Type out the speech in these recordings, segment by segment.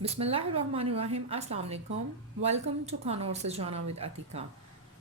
बिस्मिल्लाहिर्रहमानिर्रहीम। अस्सलाम वालेकुम। वेलकम टू खाना और सजाना विद अतीका।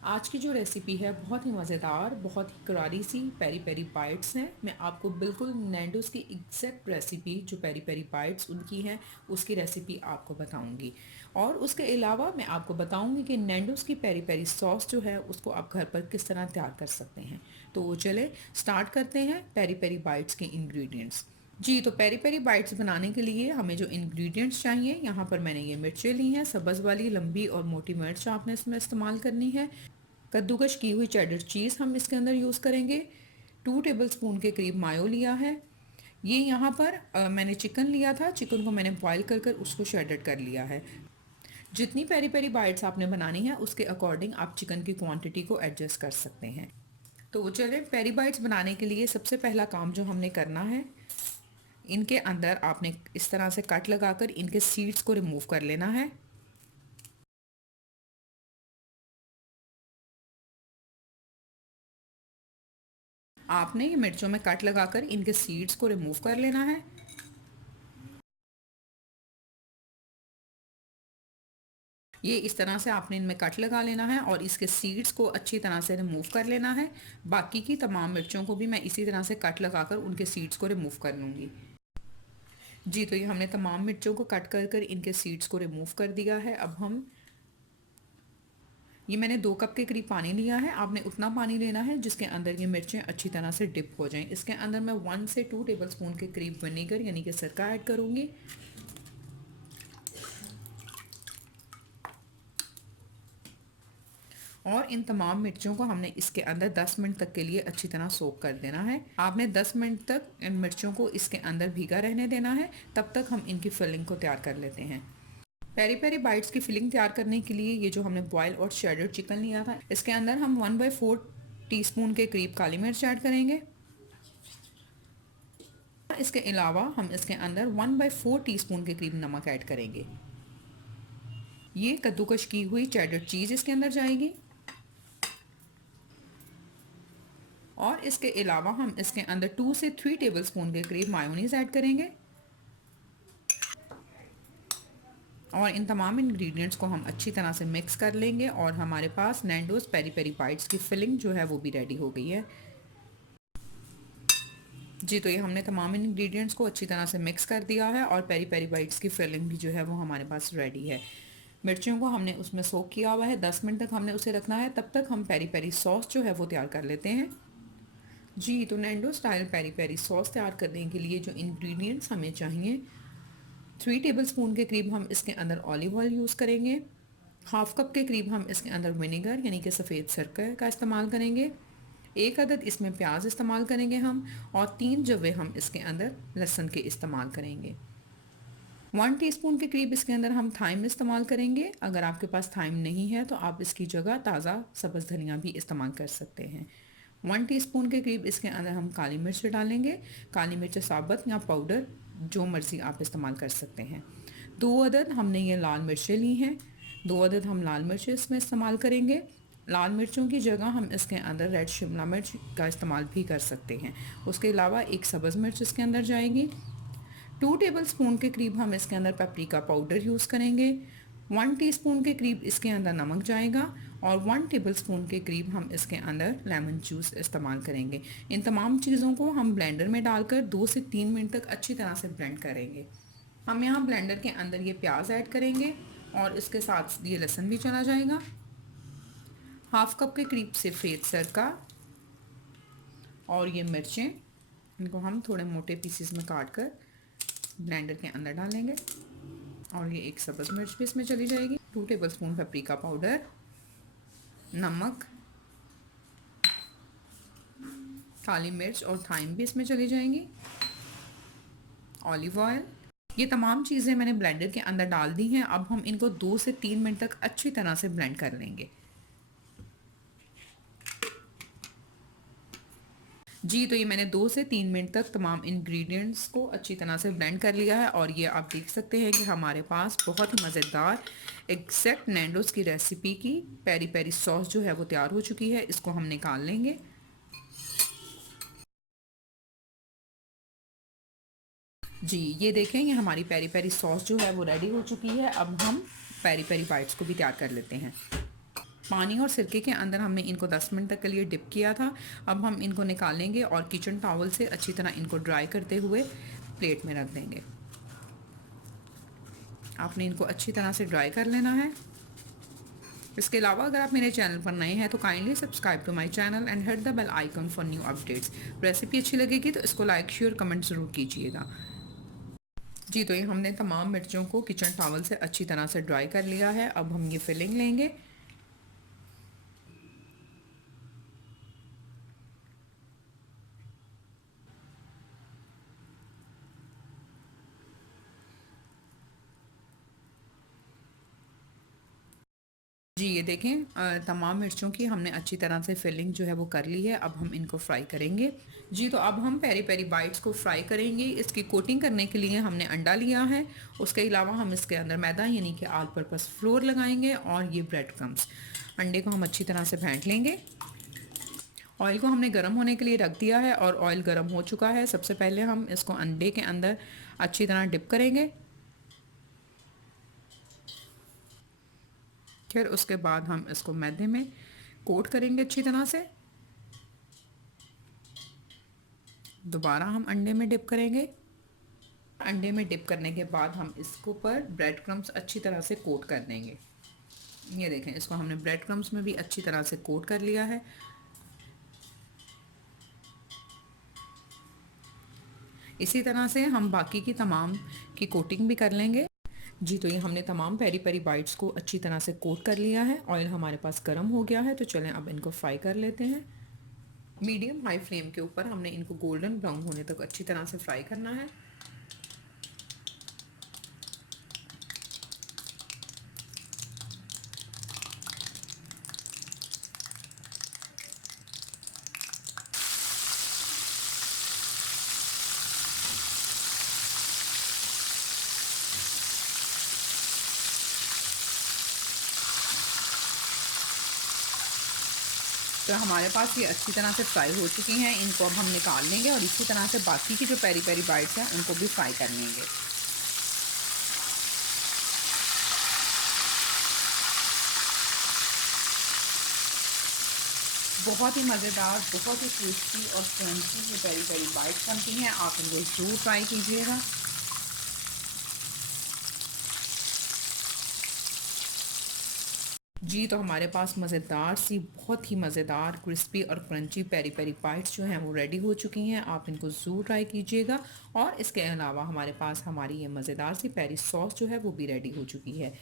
आज की जो रेसिपी है बहुत ही मज़ेदार, बहुत ही करारी सी पेरी पेरी बाइट्स हैं। मैं आपको बिल्कुल नैंडोज़ की एग्जैक्ट रेसिपी जो पेरी पेरी बाइट्स उनकी हैं उसकी रेसिपी आपको बताऊंगी। और उसके अलावा मैं आपको बताऊंगी कि नैंडोज़ की पेरी पेरी सॉस जो है उसको आप घर पर किस तरह तैयार कर सकते हैं। तो वो चले स्टार्ट करते हैं पेरी पेरी बाइट्स के इंग्रेडिएंट्स। जी, तो पेरी पेरी बाइट्स बनाने के लिए हमें जो इंग्रेडिएंट्स चाहिए, यहाँ पर मैंने ये मिर्चें ली हैं, सब्ज़ वाली लंबी और मोटी मिर्च आपने इसमें इस्तेमाल करनी है। कद्दूकश की हुई चेडर चीज़ हम इसके अंदर यूज़ करेंगे। 2 टेबलस्पून के करीब मायो लिया है। ये यहाँ पर मैंने चिकन लिया था, चिकन को मैंने बॉईल कर कर उसको शेडेड कर लिया है। जितनी पेरी पेरी बाइट्स आपने बनानी है उसके अकॉर्डिंग आप चिकन की क्वांटिटी को एडजस्ट कर सकते हैं। तो चलिए, पेरी बाइट्स बनाने के लिए सबसे पहला काम जो हमने करना है, इनके अंदर आपने इस तरह से कट लगाकर इनके सीड्स को रिमूव कर लेना है। आपने ये मिर्चों में कट लगाकर इनके सीड्स को रिमूव कर लेना है। ये इस तरह से आपने इनमें कट लगा लेना है और इसके सीड्स को अच्छी तरह से रिमूव कर लेना है। बाकी की तमाम मिर्चों को भी मैं इसी तरह से कट लगाकर उनके सीड्स को रिमूव कर लूँगी। जी, तो ये हमने तमाम मिर्चों को कट कर कर इनके सीड्स को रिमूव कर दिया है। अब हम ये मैंने 2 कप के करीब पानी लिया है। आपने उतना पानी लेना है जिसके अंदर ये मिर्चें अच्छी तरह से डिप हो जाएं। इसके अंदर मैं 1 से 2 टेबलस्पून के करीब विनेगर यानी कि सिरका ऐड करूँगी। और इन तमाम मिर्चों को हमने इसके अंदर 10 मिनट तक के लिए अच्छी तरह सोक कर देना है। आपने 10 मिनट तक इन मिर्चों को इसके अंदर भीगा रहने देना है। तब तक हम इनकी फिलिंग को तैयार कर लेते हैं। पेरी पेरी बाइट्स की फिलिंग तैयार करने के लिए ये जो हमने बॉयल और शेडेड चिकन लिया था, इसके अंदर हम 1/4 टीस्पून के करीब काली मिर्च ऐड करेंगे। इसके अलावा हम इसके अंदर 1/4 टीस्पून के करीब नमक ऐड करेंगे। ये कद्दूकश की हुई चेडर चीज़ इसके अंदर जाएगी। और इसके अलावा हम इसके अंदर 2 से 3 टेबलस्पून के करीब मायोनीज़ ऐड करेंगे। और इन तमाम इंग्रेडिएंट्स को हम अच्छी तरह से मिक्स कर लेंगे और हमारे पास नैंडोज़ पेरी पेरी बाइट्स की फिलिंग जो है वो भी रेडी हो गई है। जी, तो ये हमने तमाम इंग्रेडिएंट्स को अच्छी तरह से मिक्स कर दिया है और पेरी पेरी बाइट्स की फिलिंग भी जो है वो हमारे पास रेडी है। मिर्चियों को हमने उसमें सोक किया हुआ है, 10 मिनट तक हमने उसे रखना है। तब तक हम पेरी पेरी सॉस जो है वो तैयार कर लेते हैं। जी, तो नैंडो स्टाइल पेरी पेरी सॉस तैयार करने के लिए जो इंग्रेडिएंट्स हमें चाहिए, 3 टेबलस्पून के करीब हम इसके अंदर ऑलिव ऑयल यूज़ करेंगे। हाफ कप के करीब हम इसके अंदर विनेगर यानी कि सफ़ेद सिरका का इस्तेमाल करेंगे। 1 अदद इसमें प्याज इस्तेमाल करेंगे हम। और 3 जवे हम इसके अंदर लहसुन के इस्तेमाल करेंगे। 1 टीस्पून के करीब इसके अंदर हम थाइम इस्तेमाल करेंगे। अगर आपके पास थाइम नहीं है तो आप इसकी जगह ताज़ा सब्ज़ धनिया भी इस्तेमाल कर सकते हैं। 1 टीस्पून के करीब इसके अंदर हम काली मिर्च डालेंगे। काली मिर्च साबुत या पाउडर जो मर्ज़ी आप इस्तेमाल कर सकते हैं। 2 अदद हमने ये लाल मिर्चें ली हैं। 2 अदद हम लाल मिर्च इसमें इस्तेमाल करेंगे। लाल मिर्चों की जगह हम इसके अंदर रेड शिमला मिर्च का इस्तेमाल भी कर सकते हैं। उसके अलावा एक सब्ज़ मिर्च इसके अंदर जाएगी। 2 टेबलस्पून के करीब हम इसके अंदर पेपरिका पाउडर यूज़ करेंगे। 1 टीस्पून के करीब इसके अंदर नमक जाएगा। और 1 टेबलस्पून के करीब हम इसके अंदर लेमन जूस इस्तेमाल करेंगे। इन तमाम चीज़ों को हम ब्लेंडर में डालकर 2 से 3 मिनट तक अच्छी तरह से ब्लेंड करेंगे। हम यहाँ ब्लेंडर के अंदर ये प्याज ऐड करेंगे और इसके साथ ये लहसुन भी चला जाएगा। हाफ कप के करीब सफ़ेद सिरका और ये मिर्चें, इनको हम थोड़े मोटे पीसेस में काट कर ब्लेंडर के अंदर डालेंगे। और ये एक सब्ज़ मिर्च भी इसमें चली जाएगी। 2 टेबलस्पून पेपरिका पाउडर, नमक, काली मिर्च और थाइम भी इसमें चली जाएंगी। ऑलिव ऑयल, ये तमाम चीज़ें मैंने ब्लेंडर के अंदर डाल दी हैं। अब हम इनको 2 से 3 मिनट तक अच्छी तरह से ब्लेंड कर लेंगे। जी, तो ये मैंने 2 से 3 मिनट तक तमाम इंग्रेडिएंट्स को अच्छी तरह से ब्लेंड कर लिया है और ये आप देख सकते हैं कि हमारे पास बहुत ही मज़ेदार एग्जैक्ट नैंडोज़ की रेसिपी की पेरी पेरी सॉस जो है वो तैयार हो चुकी है। इसको हम निकाल लेंगे। जी ये देखें, ये हमारी पेरी पेरी सॉस जो है वो रेडी हो चुकी है। अब हम पेरी पेरी बाइट्स को भी तैयार कर लेते हैं। पानी और सिरके के अंदर हमने इनको 10 मिनट तक के लिए डिप किया था। अब हम इनको निकालेंगे और किचन टॉवल से अच्छी तरह इनको ड्राई करते हुए प्लेट में रख देंगे। आपने इनको अच्छी तरह से ड्राई कर लेना है। इसके अलावा अगर आप मेरे चैनल पर नए हैं तो kindly subscribe to my channel and hit the bell icon for new updates. Recipe अच्छी लगेगी तो इसको लाइक शेयर कमेंट ज़रूर कीजिएगा। जी तो ये हमने तमाम मिर्चों को किचन टॉवल से अच्छी तरह से ड्राई कर लिया है। अब हम ये फिलिंग लेंगे। जी ये देखें, तमाम मिर्चों की हमने अच्छी तरह से फिलिंग जो है वो कर ली है। अब हम इनको फ्राई करेंगे। जी तो अब हम पेरी पेरी बाइट्स को फ्राई करेंगे। इसकी कोटिंग करने के लिए हमने अंडा लिया है। उसके अलावा हम इसके अंदर मैदा यानी कि ऑल पर्पस फ्लोर लगाएंगे और ये ब्रेड क्रम्स। अंडे को हम अच्छी तरह से फेंट लेंगे। ऑयल को हमने गर्म होने के लिए रख दिया है और ऑयल गर्म हो चुका है। सबसे पहले हम इसको अंडे के अंदर अच्छी तरह डिप करेंगे। फिर उसके बाद हम इसको मैदे में कोट करेंगे अच्छी तरह से। दोबारा हम अंडे में डिप करेंगे। अंडे में डिप करने के बाद हम इसको पर ब्रेड क्रम्स अच्छी तरह से कोट कर देंगे। ये देखें, इसको हमने ब्रेड क्रम्स में भी अच्छी तरह से कोट कर लिया है। इसी तरह से हम बाकी की तमाम की कोटिंग भी कर लेंगे। जी तो ये हमने तमाम पेरी पेरी बाइट्स को अच्छी तरह से कोट कर लिया है। ऑयल हमारे पास गर्म हो गया है तो चलें अब इनको फ्राई कर लेते हैं। मीडियम हाई फ्लेम के ऊपर हमने इनको गोल्डन ब्राउन होने तक अच्छी तरह से फ्राई करना है। तो हमारे पास ये अच्छी तरह से फ्राई हो चुकी हैं। इनको अब हम निकाल लेंगे और इसी तरह से बाकी की जो पेरी पेरी बाइट्स हैं उनको भी फ्राई कर लेंगे। बहुत ही मज़ेदार, बहुत ही टेस्टी और क्रंची ये पेरी पेरी बाइट्स बनती हैं। आप इनको ज़रूर ट्राई कीजिएगा। जी तो हमारे पास मज़ेदार सी, बहुत ही मज़ेदार क्रिस्पी और क्रंची पेरी पेरी बाइट्स जो हैं वो रेडी हो चुकी हैं। आप इनको ज़रूर ट्राई कीजिएगा। और इसके अलावा हमारे पास हमारी ये मज़ेदार सी पेरी सॉस जो है वो भी रेडी हो चुकी है।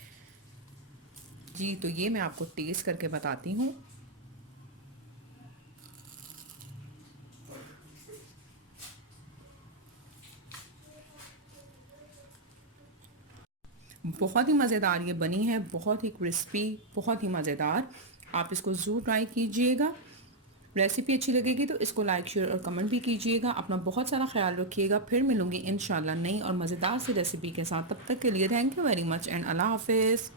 जी तो ये मैं आपको टेस्ट करके बताती हूँ। बहुत ही मज़ेदार ये बनी है, बहुत ही क्रिस्पी, बहुत ही मज़ेदार। आप इसको ज़रूर ट्राई कीजिएगा। रेसिपी अच्छी लगेगी तो इसको लाइक शेयर और कमेंट भी कीजिएगा। अपना बहुत सारा ख्याल रखिएगा। फिर मिलूंगी इंशाल्लाह नई और मज़ेदार सी रेसिपी के साथ। तब तक के लिए thank you very much and Allah हाफिज़।